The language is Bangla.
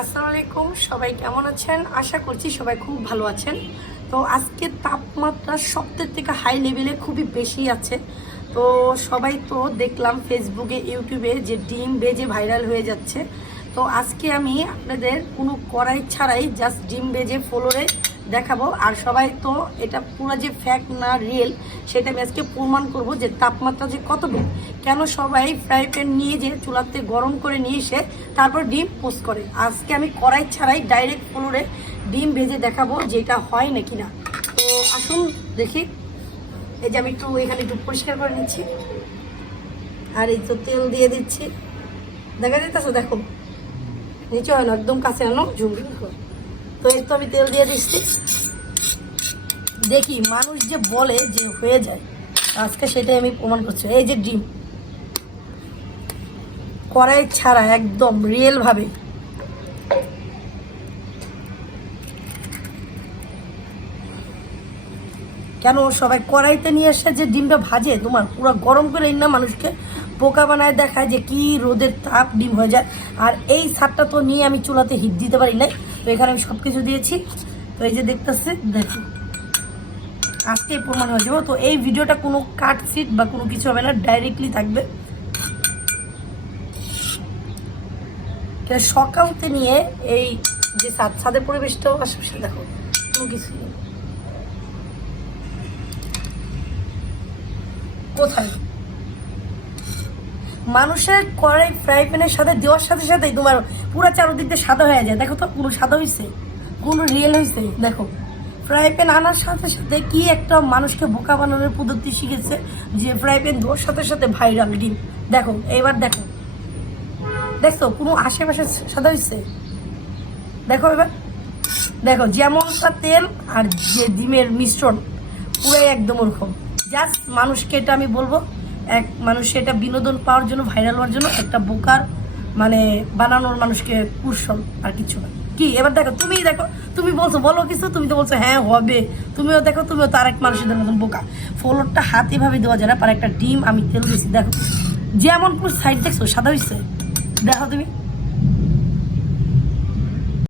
আসসালামু আলাইকুম, সবাই কেমন আছেন? আশা করছি সবাই খুব ভালো আছেন। তো আজকে তাপমাত্রা সবথেকে থেকে হাই লেভেলে খুবই বেশি আছে। তো সবাই তো দেখলাম ফেসবুকে ইউটিউবে যে ডিম বেজে ভাইরাল হয়ে যাচ্ছে। তো আজকে আমি আপনাদের কোনো কড়াই ছাড়াই জাস্ট ডিম বেজে ফ্লোরে দেখাবো। আর সবাই তো এটা পুরো যে ফ্যাক্ট না রিয়েল সেটা আমি আজকে প্রমাণ করব যে তাপমাত্রা যে কতটুকু, কেন সবাই ফ্রাই প্যান নিয়ে যে চুলাতে গরম করে নিয়ে এসে তারপর ডিম পোস্ট করে। আজকে আমি কড়াই ছাড়াই ডাইরেক্ট ফ্লোরে ডিম ভেজে দেখাবো যে এটা হয় নাকি না। তো আসুন দেখি। এই যে আমি এখানে একটু পরিষ্কার করে নিচ্ছি, আর এই তো তেল দিয়ে দিচ্ছি। দেখা যেতেছে, দেখো নিচে হয় না, একদম কাছে আনো, ঝুম দেখো। তো এই তো আমি তেল দিয়ে দিচ্ছি। দেখি মানুষ যে বলে যে হয়ে যায়, আজকে সেটাই আমি প্রমাণ করছি। এই যে ডিম কড়াই ছাড়া একদম রিয়েল ভাবে কেন সবাই কড়াইতে নিয়ে এসে যে ডিমটা ভাজে তোমার পুরো গরম করে না মানুষকে বোকা বানায় দেখায় যে কি রোদের তাপ ডিম হয়ে যায়। আর এই ছাদটা তো নিয়ে আমি চুলাতে হিট দিতে পারি নাই, তো এখানে আমি সব কিছু দিয়েছি। তো এই যে দেখতেছে, দেখো আজকে প্রমাণ হয়ে যাবো। তো এই ভিডিওটা কোনো কাট ফিট বা কোনো কিছু হবে না, ডাইরেক্টলি থাকবে। সকালতে নিয়ে এই যে ছাদের পরিবেশটাও আশেপাশে দেখো কোনো কিছু নেই কোথায়। মানুষের কড়াই ফ্রাই প্যানের সাথে দেওয়ার সাথে সাথেই তোমার পুরো চারদিক দিয়ে সাদা হয়ে যায়। দেখো তো কোনো সাদা হয়েছে, কোনো রিয়েল হয়েছে? দেখো ফ্রাই প্যান আনার সাথে সাথে কি একটা মানুষকে বোকা বানানোর পদ্ধতি শিখেছে যে ফ্রাই প্যান দেওয়ার সাথে সাথে ভাইরাল ডিম। দেখো এবার দেখো, দেখছো কোনো আশেপাশে সাদা হয়েছে? দেখো এবার দেখো, যেমনটা তেল আর যে ডিমের মিশ্রণ পুরাই একদম ওরকম। জাস্ট মানুষকে এটা আমি বলবো, এক মানুষ এটা বিনোদন পাওয়ার জন্য, ভাইরাল হওয়ার জন্য একটা বোকার মানে বানানোর মানুষকে কুশল, আর কিছু না। কি এবার দেখো, তুমি দেখো, তুমি বলছো বলো কিছু, তুমি তো বলছো হ্যাঁ হবে। তুমিও দেখো, তুমিও তো আরেক মানুষের মতন বোকা। ফ্লোরটা হাত এভাবে দেওয়া যায় না, আর একটা ডিম আমি তেল দিয়েছি। দেখো যেমন পুরো সাইড দেখছো সাদা হয়েছে, দেখো তুমি।